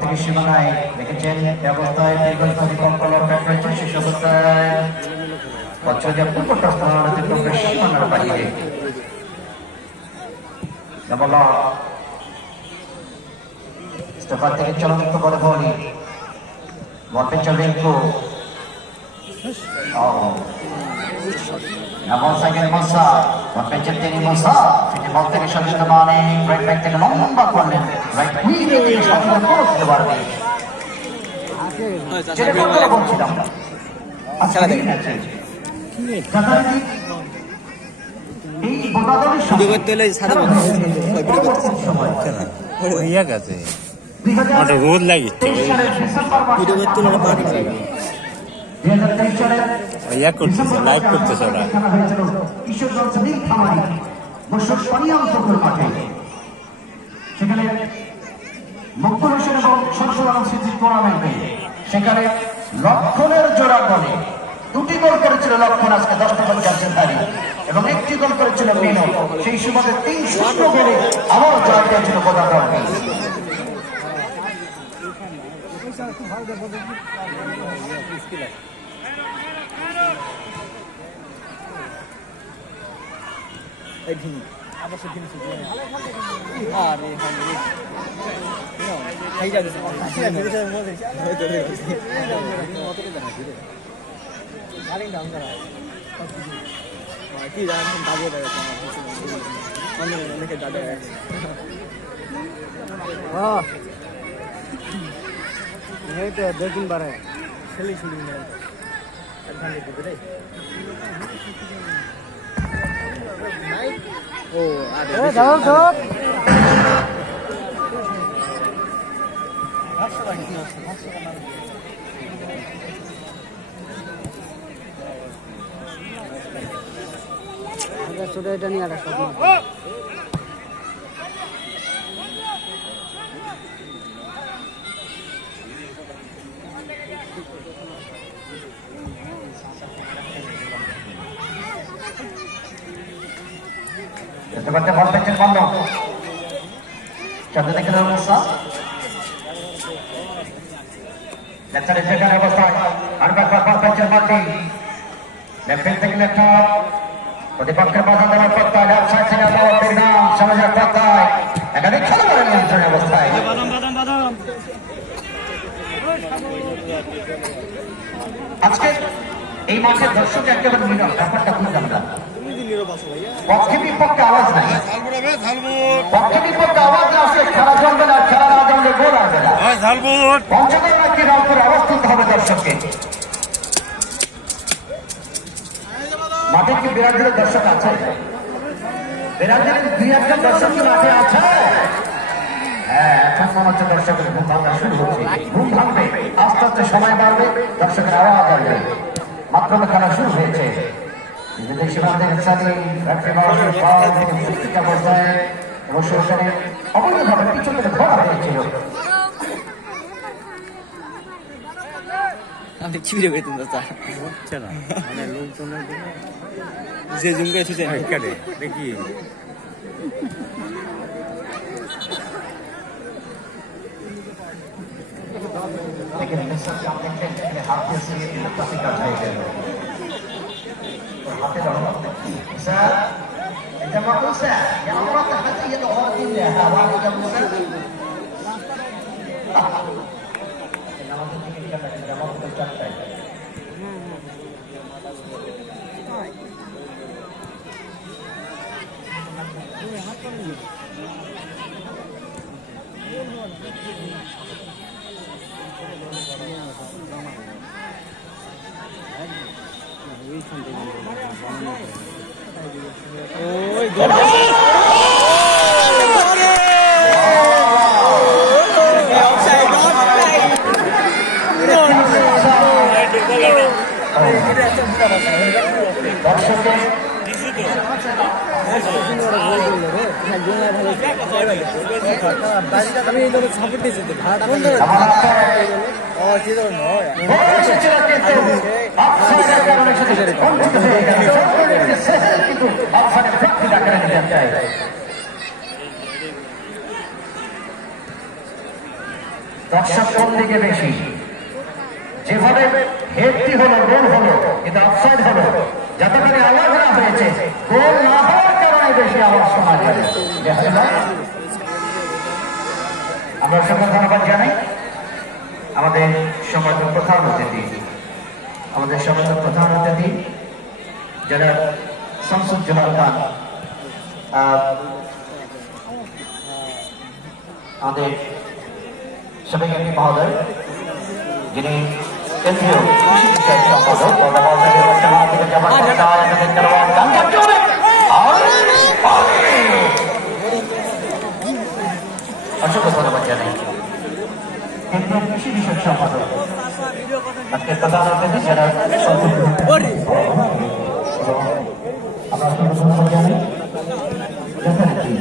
থেকে সীমানায় দেখেছেন ব্যবস্থায় দীর্ঘস্থায়ী কঙ্কলর রয়েছে শীর্ষ সীমানার বাহিরে ইস্তফার থেকে চলন্ত করে বলি মন্টেচর Rinku Namun saya masa, berpecah ini masa, ini bal থেকে সচেতন মানে রাইট ব্যাক থেকে লম্বা করলেন রাইট উইংয়ে তিনি সফল করতে পারবেন যেটা কথা বলছিলাম আচ্ছা দেখেন এই বোদাদলের সঙ্গে করতে হলে সাদা ইয়া কাছে ওটা রোদ লাগিচ্ছে ভিডিও করতে হলে পানি লাগে ইয়া করতেছে লাইভ করতেছে ওরা সেখানে মুখ্য হোসেন এবং সরসল আলম স্মৃতির টুর্নামেন্টে সেখানে লক্ষণের জোড়া বলে 2টি গোল করেছিল লক্ষণ আজকে 10 নম্বর জার্সি ধারী এবং 1টি গোল করেছিল মিনল সেই সুবাদে 3-0 গোলে আবার জয় পেয়েছিল বোদাদল দেখুন বারে খেলি ও যাও যাও ছোট এটা নিয়ে আর প্রতিপক্ষের বাধা দেওয়ার প্রত্যয় সমাজের প্রত্যয় একাধিক খেলোয়াড়ের নিয়ন্ত্রণের অবস্থায় আজকে এই মাঠের দর্শক একেবারে মিলন ব্যাপারটা বুঝলাম না পক্ষে বিপক্ষে আওয়াজ নাই পক্ষে বিপক্ষে আওয়াজ না আসলে খেলা জমবে না খেলা না জমলে গোল আসবে না পঞ্চগড় নাকি রামপুরে অবস্থিত হবে দর্শককে মাঠে কি বিরাটের দর্শক আছে বিরাটের 2-1 দর্শক কি মাঠে আছে হ্যাঁ এখন মনে হচ্ছে দর্শকের ঘুম ভাঙা শুরু হচ্ছে ঘুম ভাঙবে আস্তে আস্তে সময় বাড়বে দর্শকের আওয়াজ আসবে মাত্র খেলা শুরু হয়েছে অবৈধভাবে পিছন থেকে ধরা হয়েছিল যে জুমকে এসেছে দেখি Sir, ito mga po sir, yan ang mga kasi yan ang order niya, hawakin ka po sir. Kailangan po tingin ka na, kailangan po tingin ka na. ওই গোল আমি সাপোর্ট দিয়েছি ভাড়াটা বন্ধ ও কি ধরনের কিন্তু আকারে নিতে চাই। দর্শক কোন দিকে বেশি, যেভাবে হেডটি হলো গোল হলো কিন্তু অফসাইড হলো, যতখানি আওয়াজ না হয়েছে গোল না হওয়ার কারণে বেশি আওয়াজ শোনা যায়। আমরা সকল ধন্যবাদ জানাই আমাদের সমাজের প্রধান অতিথি, যারা শামসুজ্জামান খান, আমাদের সাবেক এমপি মহোদয়, যিনি কেন্দ্রীয় কৃষি বিষয়ক সম্পাদক, অসংখ্য ধন্যবাদ জানাই কেন্দ্রীয় কৃষি বিষয়ক সম্পাদক, আজকে প্রধান অতিথি যারা আমরা অসংখ্য ধন্যবাদ জানাই যথারীতি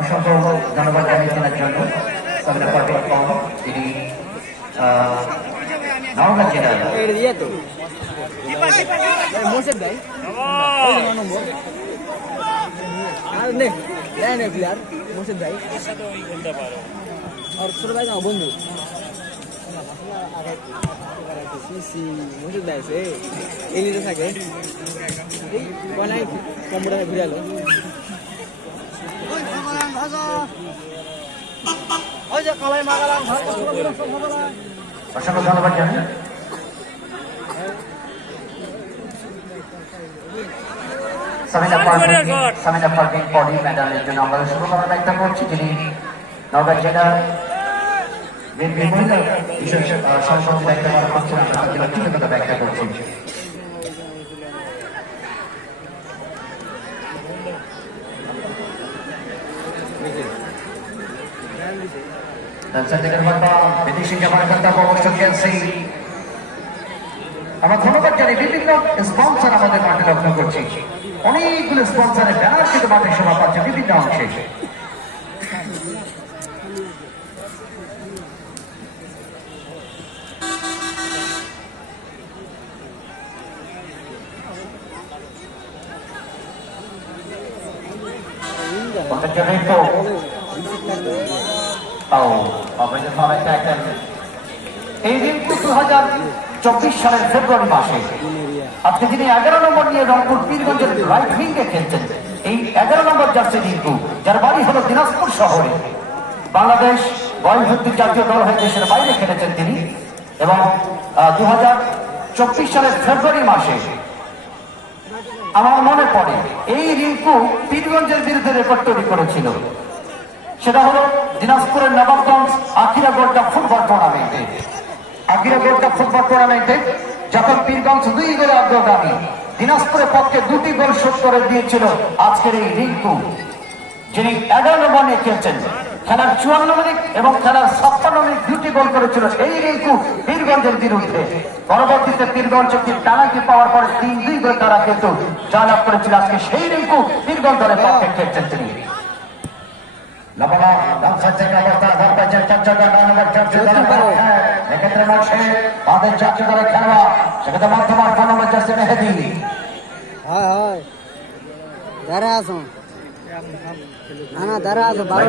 অসংখ্য ধন্যবাদ জানিয়েছেন জন্য সাবিনা পারভীন কম, তিনি নওগাঁ জেলার বন্ধু মুর্শিদ ভাই আছে এই নিতে থাকে কম্পিউটারে ঘুরে এলো অসংখ্য ধন্যবাদ জানাই সামিনা পারভীন পডি ম্যাডামের জন্য আমরা শুভকামনা ব্যক্ত করছি, যিনি নওগাঁ জেলার বিএনপি মহিলা বিশেষ সভাপতি দায়িত্ব পালন করছেন। আমরা কৃতজ্ঞতা ব্যক্ত করছি। আমরা ধন্যবাদ জানি বিভিন্ন স্পন্সর আমাদের মাঠে লক্ষ্য করছি, অনেকগুলো স্পন্সরের ব্যানার কিন্তু মাঠে শোভা পাচ্ছে বিভিন্ন অংশে। এই দিন 2024 সালের ফেব্রুয়ারি মাসে আজকে যিনি 11 নম্বর নিয়ে রংপুর পীরগঞ্জের রাইট উইঙ্গে খেলছেন, এই 11 নম্বর জার্সি রিঙ্কু, যার বাড়ি হলো দিনাজপুর শহরে, বাংলাদেশ বয়সভিত্তিক জাতীয় দল হয়ে দেশের বাইরে খেলেছেন তিনি, এবং 2024 সালের ফেব্রুয়ারি মাসে আমার মনে পড়ে এই রিঙ্কু পীরগঞ্জের বিরুদ্ধে রেকর্ড তৈরি করেছিল। সেটা হলো দিনাজপুরের Nawabganj Akira gold cup football টুর্নামেন্টে যখন পীরগঞ্জ 2 গোলে অগ্রগামী, দিনাজপুরের পক্ষে 2টি গোল শোধ করে দিয়েছিল আজকের এই রিঙ্কু, যিনি 11 নম্বর নিয়ে খেলছেন। খেলার 54 মিনিট এবং খেলার 56 মিনিট 2টি গোল করেছিল এই রিঙ্কু পীরগঞ্জের বিরুদ্ধে। পরবর্তীতে পীরগঞ্জ একটি পেনাল্টি পাওয়ার পরে 3-2 গোল তারা কিন্তু জয়লাভ করেছিল। আজকে সেই রিঙ্কু পীরগঞ্জ দলের পক্ষে খেলছেন তিনি। এক্ষেত্রে মাঠে তাদের জাতীয় দলের খেলোয়াড়, সেক্ষেত্রে মধ্যমার 4 নম্বর জার্সি মেহেদী। দাঁড়া আসো না, দাঁড়া আসো, 12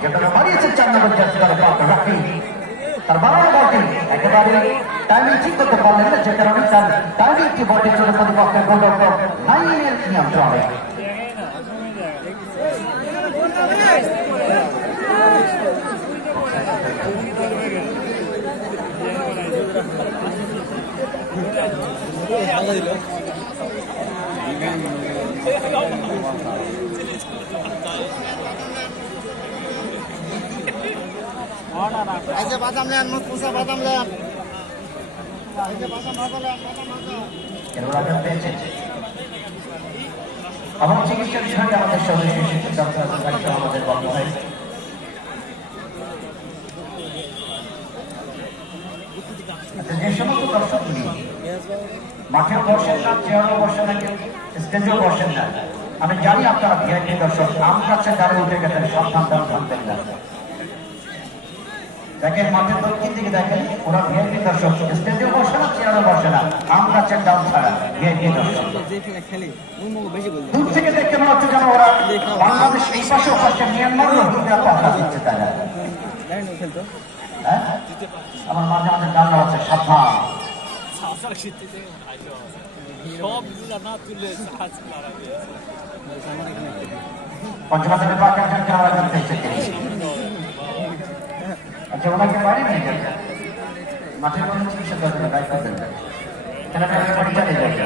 যেটা বাড়িয়েছে 4 নম্বর জার্সি দলের রাখি, তার 12 বলটি একেবারে টাইমিং ঠিক করতে পারলেন না, যে কারণে তার টাইমিংটি বলটি চলে প্রতিপক্ষের গোলরক্ষক নাইনের নিয়ন্ত্রণে। বাদাম লেন, বাদাম লেন, আমার চিকিৎসা বিষয়ে আমাদের সদস্য আমাদের বন্ধ হয়। যে সমস্ত দর্শকগুলি মাঠেও বসেন না, চেয়ারও বসেন না, স্টেজেও বসেন না, আমি জানি আপনারা ভিআইপি দর্শক, আম কাছে দাঁড়িয়ে উঠে গেছেন, সাবধান থাকবেন না। দেখেন মাঠের দক্ষিণ দিকে দেখেন ওরা ভিআইপি দর্শক স্টেজে বসে না চেয়ারে বসে না আমরা চেক ডাউন ছাড়া ভিআইপি দর্শক দূর থেকে দেখতে মনে হচ্ছে যেন ওরা বাংলাদেশ এই পাশে ও পাশে মিয়ানমার রোহিঙ্গা কথা দিচ্ছে তারা হ্যাঁ আমার মাঝে মাঝে গান আছে সাবধান পঞ্চমাদের পাকে একজন ক্যামেরা করতে এসেছে আচ্ছা ওনাকে বাড়ি নিয়ে যাবে মাঠের কোনো চিকিৎসা করবে দায়িত্ব দেবে খেলাটা বাড়ি চালিয়ে যাবে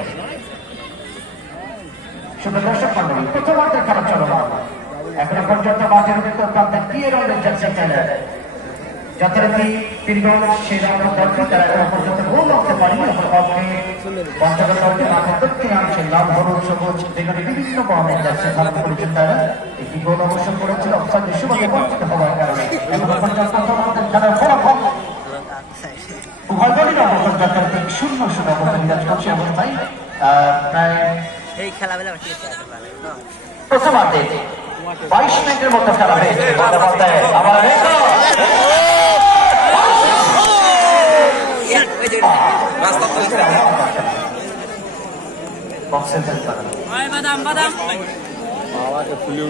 শুধু দর্শক মন্ডলী প্রথমার্ধের খেলা চলমান এখনো পর্যন্ত মাঠের উত্তর প্রান্তে দিয়ে রয়েছে জার্সি চ্যানেল যথারীতি পীরগঞ্জ সেই রকম দলকে তারা এখনো পর্যন্ত গোল করতে পারেনি পঞ্চগড় দলটি মাঠের দক্ষিণাংশে লাল হলুদ সবুজ যেখানে বিভিন্ন বর্ণের জার্সি ধারণ করেছেন তারা একটি গোল অবশ্য করেছিল অফসাইড সুবাদে বঞ্চিত হওয়ার কারণে এখনো পর্যন্ত প্রথমার্ধের খেলার ফলাফল উভয় দলই অবস্থান যথারীতি 0-0 অবস্থা বিরাজ করছে অবস্থায় প্রায় এই খেলাবেলা প্রথমার্ধে 22 মিনিটের মতো খেলা হয়েছে আবার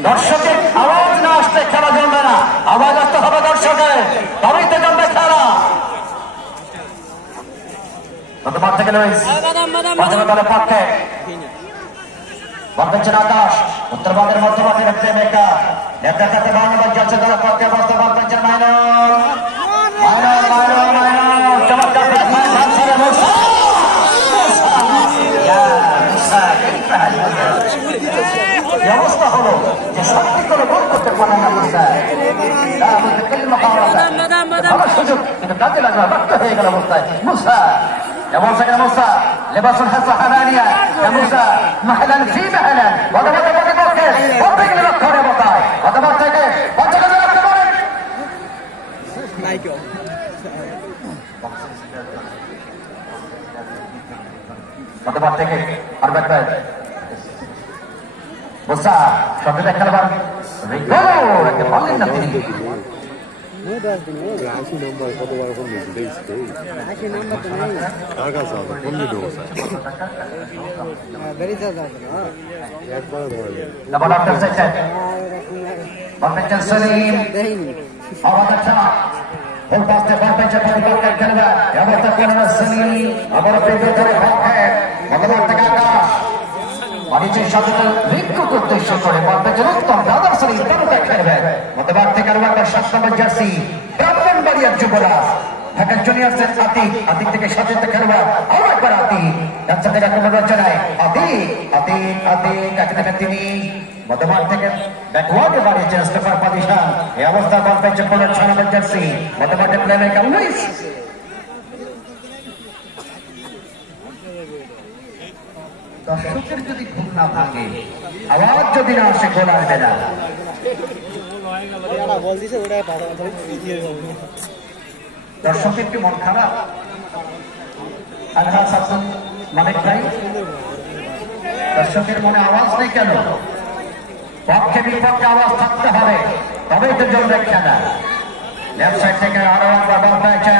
দর্শকের আওয়াজ না আসতে খেলা জমবে না আওয়াজ আসতে হবে দর্শকের তবেই তো জমবে খেলা মাঠ থেকে দলের পক্ষে বলবেন আকাশ উত্তরবঙ্গের মধ্যমাঠের প্রেমিকা নেতা খাতে বাংলাদেশ যাচ্ছে দলের পক্ষে বলতে বলবেন চমৎকার অবস্থা হলো যে সত্যি করে গোল করতে পারে না ভালো সুযোগ কিন্তু কাজে লাগলো রক্ত হয়ে গেল অবস্থায় মুসা موسى يا موسى لباس الحصة حنانية يا موسى محلا في محلا وضبط بوكس وبيق للأكثر يا بطاي وضبط تيكي وانتقل للأكثر وضبط تيكي أربعة بايد موسى شبه الكلبان ريكو لكن مالين نبتني আশি নম্বর কতবার ফোন দিয়েছি আগাছা ফোন দিতে একবার মানুষের সাথে রিক্কু করতে ইচ্ছে করে বলবেন উত্তম ব্রাদার্স তারকা খেলবে মধ্যবার থেকে আরো একবার 7 নম্বর জার্সি ব্রাহ্মণবাড়িয়ার যুবরাজ ঢাকা জুনিয়র্সের আতিক থেকে সচেতন খেলবে আরো একবার আতিক যাচ্ছে থেকে আক্রমণ রচনায় আতিক এখানে তিনি মধ্যবার থেকে ব্যাকওয়ার্ডে বাড়িয়েছেন স্টেফান পাদিশান এই অবস্থায় বল পেয়েছে 6 নম্বর জার্সি মধ্যবারের প্লেমেকার লুইস দর্শকের যদি ঘুম না থাকে আওয়াজ যদি না আসে গোল আসবে না দর্শকের কি মন খারাপ মানিক ভাই দর্শকের মনে আওয়াজ নেই কেন পক্ষে বিপক্ষে আওয়াজ থাকতে হবে তবেই তো জমবে খেলা লেফট সাইড থেকে আরো একবার বল পেয়েছেন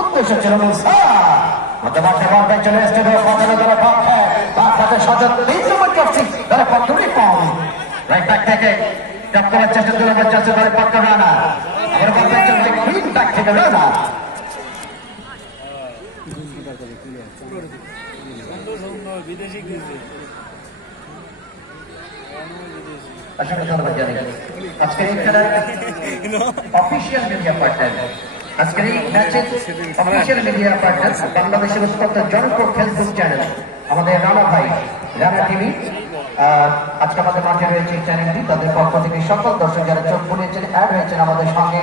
উদ্দেশ্য ছিল মুসা মধ্যমাঠে বল পেয়ে চলে এসছে দলের পক্ষে তার সাথে সচেতন 3 নম্বর জার্সি দলের পক্ষে রিপন রাইট ব্যাক থেকে টপ করার চেষ্টা 2 নম্বর জার্সি দলের পক্ষে রানা আবার বল পেয়ে চলে গ্রিন ব্যাক থেকে রানা আজকে এই খেলার অফিসিয়াল মিডিয়া পার্টনার আজকের এই ম্যাচের অফিসিয়াল মিডিয়া পার্টনার বাংলাদেশের অত্যন্ত জনপ্রিয় ফেসবুক চ্যানেল আমাদের রানা ভাই রানা টিভি আজকে আমাদের মাঠে রয়েছে এই চ্যানেলটি তাদের পক্ষ থেকে সকল দর্শক যারা চোখ বুলিয়েছেন অ্যাড হয়েছেন আমাদের সঙ্গে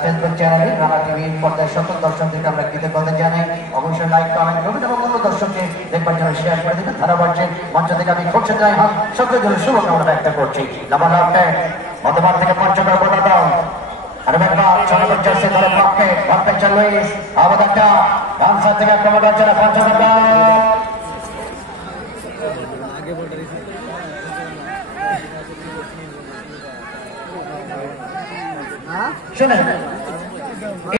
ফেসবুক চ্যানেলে রানা টিভির পর্দায় সকল দর্শকদেরকে আমরা কৃতজ্ঞতা জানাই অবশ্যই লাইক কমেন্ট করবেন এবং অন্য দর্শককে দেখবার জন্য শেয়ার করে দেবেন ধারাবাহিক মঞ্চ থেকে আমি খোরশেদ রায়হান সকলের জন্য শুভকামনা ব্যক্ত করছি নাম্বার মধ্যমাঠ থেকে পঞ্চগড় বোনা দাও আরো একবার 6 নম্বর জার্সি দলের পক্ষে বল পেয়েছেন লুইস আবার একটা ডান সাইড থেকে আক্রমণ হচ্ছে পঞ্চগড় হ্যাঁ শোনেন